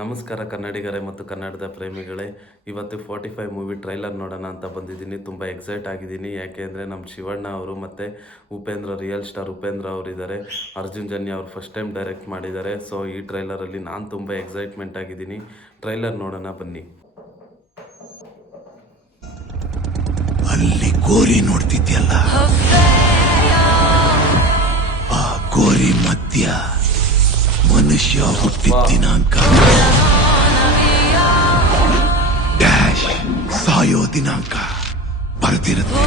ನಮಸ್ಕಾರ ಕನ್ನಡಿಗರೇ ಮತ್ತು ಕನ್ನಡದ ಪ್ರೇಮಿಗಳೇ. ಇವತ್ತು 45 ಮೂವಿ ಟ್ರೈಲರ್ ನೋಡೋಣ ಅಂತ ಬಂದಿದ್ದೀನಿ. ತುಂಬ ಎಕ್ಸೈಟ್ ಆಗಿದ್ದೀನಿ. ಯಾಕೆ ಅಂದರೆ ನಮ್ಮ ಶಿವಣ್ಣ ಅವರು ಮತ್ತು ಉಪೇಂದ್ರ, ರಿಯಲ್ ಸ್ಟಾರ್ ಉಪೇಂದ್ರ ಅವರಿದ್ದಾರೆ. ಅರ್ಜುನ್ ಜನ್ಯ ಅವರು ಫಸ್ಟ್ ಟೈಮ್ ಡೈರೆಕ್ಟ್ ಮಾಡಿದ್ದಾರೆ. ಸೊ ಈ ಟ್ರೈಲರಲ್ಲಿ ನಾನು ತುಂಬ ಎಕ್ಸೈಟ್ಮೆಂಟ್ ಆಗಿದ್ದೀನಿ. ಟ್ರೈಲರ್ ನೋಡೋಣ ಬನ್ನಿ. ಅಲ್ಲಿ ಗೋರಿ ನೋಡ್ತಿದ್ಯಲ್ಲ, ಆ ಗೋರಿ ಮಧ್ಯ ಮನುಷ್ಯ ಹುಟ್ಟಿದ ದಿನಾಂಕ ಡ್ಯಾಶ್ ಸಾಯೋ ದಿನಾಂಕ ಬರೆದಿರುತ್ತೆ.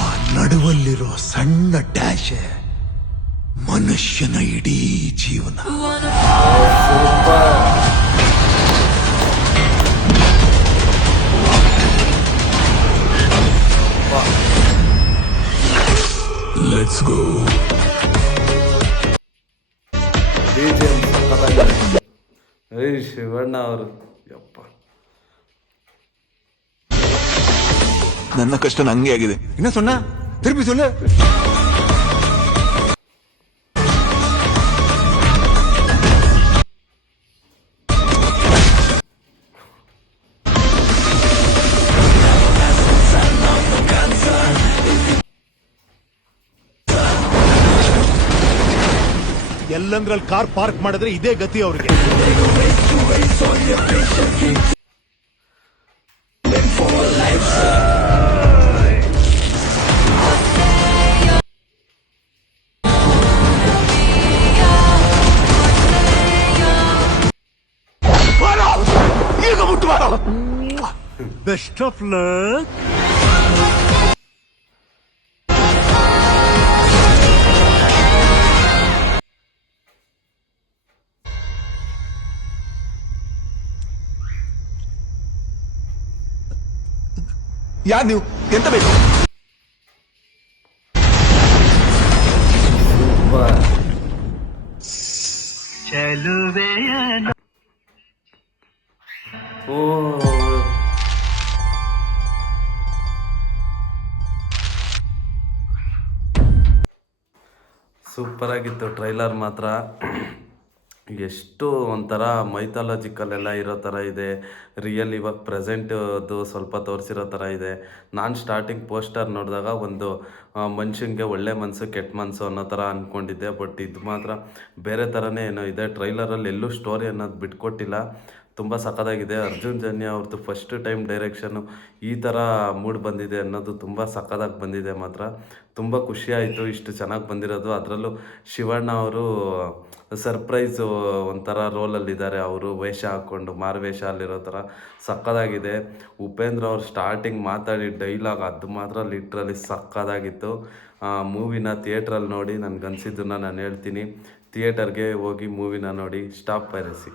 ಆ ನಡುವಲ್ಲಿರೋ ಸಣ್ಣ ಡ್ಯಾಶ್ ಮನುಷ್ಯನ ಇಡೀ ಜೀವನ. Let's go. ಶಿವಣ್ಣ ಅವರು ಯಪ್ಪ, ನನ್ನ ಕಷ್ಟ ನಂಗೆ ಆಗಿದೆ. ಇನ್ನ ಸೊನ್ನ ತಿರುಪಿ ಸೊಲ್ಲ. ಎಲ್ಲಂದ್ರಲ್ಲಿ ಕಾರ್ ಪಾರ್ಕ್ ಮಾಡಿದ್ರೆ ಇದೇ ಗತಿ ಅವ್ರಿಗೆ. Best of luck. ಯಾರು ನೀವು? ಎಂತ ಬೇಕು? ಸೂಪರ್ ಆಗಿತ್ತು ಟ್ರೈಲರ್ ಮಾತ್ರ. ಎಷ್ಟು ಒಂಥರ ಮೈಥಾಲಜಿಕಲ್ ಎಲ್ಲ ಇರೋ ಥರ ಇದೆ. ರಿಯಲ್ ಇವಾಗ ಪ್ರೆಸೆಂಟದು ಸ್ವಲ್ಪ ತೋರಿಸಿರೋ ಥರ ಇದೆ. ನಾನು ಸ್ಟಾರ್ಟಿಂಗ್ ಪೋಸ್ಟರ್ ನೋಡಿದಾಗ ಒಂದು ಮನುಷ್ಯನಿಗೆ ಒಳ್ಳೆ ಮನಸ್ಸು ಕೆಟ್ಟ ಮನಸ್ಸು ಅನ್ನೋ ಥರ ಅಂದ್ಕೊಂಡಿದ್ದೆ. ಬಟ್ ಇದು ಮಾತ್ರ ಬೇರೆ ಥರನೇ ಏನೋ ಇದೆ. ಟ್ರೈಲರಲ್ಲಿ ಎಲ್ಲೂ ಸ್ಟೋರಿ ಅನ್ನೋದು ಬಿಟ್ಕೊಟ್ಟಿಲ್ಲ. ತುಂಬ ಸಖತ್ತಾಗಿದೆ. ಅರ್ಜುನ್ ಜನ್ಯ ಅವ್ರದ್ದು ಫಸ್ಟ್ ಟೈಮ್ ಡೈರೆಕ್ಷನು ಈ ಥರ ಮೂಡ್ ಬಂದಿದೆ ಅನ್ನೋದು ತುಂಬ ಸಖತ್ತಾಗಿ ಬಂದಿದೆ. ಮಾತ್ರ ತುಂಬ ಖುಷಿಯಾಯಿತು ಇಷ್ಟು ಚೆನ್ನಾಗಿ ಬಂದಿರೋದು. ಅದರಲ್ಲೂ ಶಿವಣ್ಣ ಅವರು ಸರ್ಪ್ರೈಸು ಒಂಥರ ರೋಲಲ್ಲಿದ್ದಾರೆ. ಅವರು ವೇಷ ಹಾಕ್ಕೊಂಡು ಮಾರುವೇಷ ಅಲ್ಲಿರೋ ಥರ ಸಖತ್ತಾಗಿದೆ. ಉಪೇಂದ್ರ ಅವ್ರು ಸ್ಟಾರ್ಟಿಂಗ್ ಮಾತಾಡಿ ಡೈಲಾಗ್ ಅದು ಮಾತ್ರ ಲಿಟ್ರಲಿ ಸಖತ್ತಾಗಿತ್ತು. ಮೂವಿನ ಥಿಯೇಟ್ರಲ್ಲಿ ನೋಡಿ ನನಗನ್ಸಿದ್ದನ್ನು ನಾನು ಹೇಳ್ತೀನಿ. ಥಿಯೇಟರ್ಗೆ ಹೋಗಿ ಮೂವಿನ ನೋಡಿ. Stop piracy.